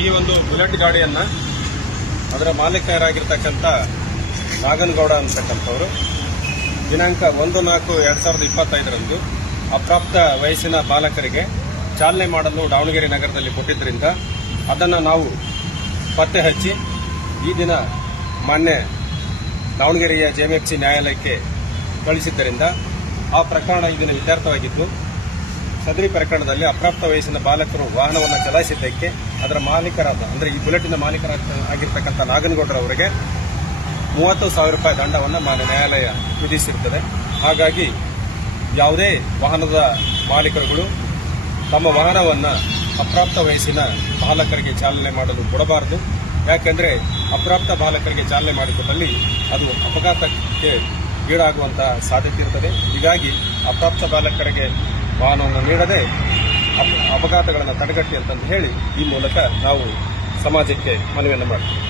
ಈ ಒಂದು ಬುಲೆಟ್ ಗಾಡಿಯನ್ನ ಅದರ ಮಾಲೀಕರಾಗಿರ್ತಕ್ಕಂಥ ನಾಗನಗೌಡ ಅಂತಕ್ಕಂಥವರು ದಿನಾಂಕ 1/4/2025 ಅಪ್ರಾಪ್ತ ವಯಸ್ಸಿನ ಬಾಲಕರಿಗೆ ಚಾಲನೆ ಮಾಡಲು ದಾವಣಗೆರೆ ನಗರದಲ್ಲಿ ಕೊಟ್ಟಿದ್ದರಿಂದ ಅದನ್ನು ನಾವು ಪತ್ತೆ ಹಚ್ಚಿ ಈ ದಿನ ಮಾನ್ಯ ದಾವಣಗೆರೆಯ ಜೆಎಂಎಫ್ಸಿ ನ್ಯಾಯಾಲಯಕ್ಕೆ ಕಳಿಸಿದ್ದರಿಂದ ಆ ಪ್ರಕರಣ ಈ ದಿನ ಇತ್ಯರ್ಥವಾಗಿದ್ದು, ಸದರಿ ಪ್ರಕರಣದಲ್ಲಿ ಅಪ್ರಾಪ್ತ ವಯಸ್ಸಿನ ಬಾಲಕರು ವಾಹನವನ್ನು ಚಲಾಯಿಸಿದ್ದಕ್ಕೆ ಅದರ ಮಾಲೀಕರಾದ ಅಂದರೆ ಈ ಬುಲೆಟಿನ ಮಾಲೀಕರಾಗಿರ್ತಕ್ಕಂಥ ನಾಗನಗೌಡರವರಿಗೆ 30,000 ರೂಪಾಯಿ ದಂಡವನ್ನು ಮಾನ್ಯ ನ್ಯಾಯಾಲಯ ವಿಧಿಸಿರುತ್ತದೆ. ಹಾಗಾಗಿ ಯಾವುದೇ ವಾಹನದ ಮಾಲೀಕರುಗಳು ತಮ್ಮ ವಾಹನವನ್ನು ಅಪ್ರಾಪ್ತ ವಯಸ್ಸಿನ ಬಾಲಕರಿಗೆ ಚಾಲನೆ ಮಾಡಲು ಕೊಡಬಾರದು. ಯಾಕೆಂದರೆ ಅಪ್ರಾಪ್ತ ಬಾಲಕರಿಗೆ ಚಾಲನೆ ಮಾಡಿಕೊಟ್ಟಲ್ಲಿ ಅದು ಅಪಘಾತಕ್ಕೆ ಈಡಾಗುವಂತಹ ಸಾಧ್ಯತೆ ಇರುತ್ತದೆ. ಹೀಗಾಗಿ ಅಪ್ರಾಪ್ತ ಬಾಲಕರಿಗೆ ವಾಹನವನ್ನು ನೀಡದೆ ಅಪಘಾತಗಳನ್ನು ತಡೆಗಟ್ಟಿ ಅಂತಂದು ಹೇಳಿ ಈ ಮೂಲಕ ನಾವು ಸಮಾಜಕ್ಕೆ ಮನವಿಯನ್ನು ಮಾಡ್ತೀವಿ.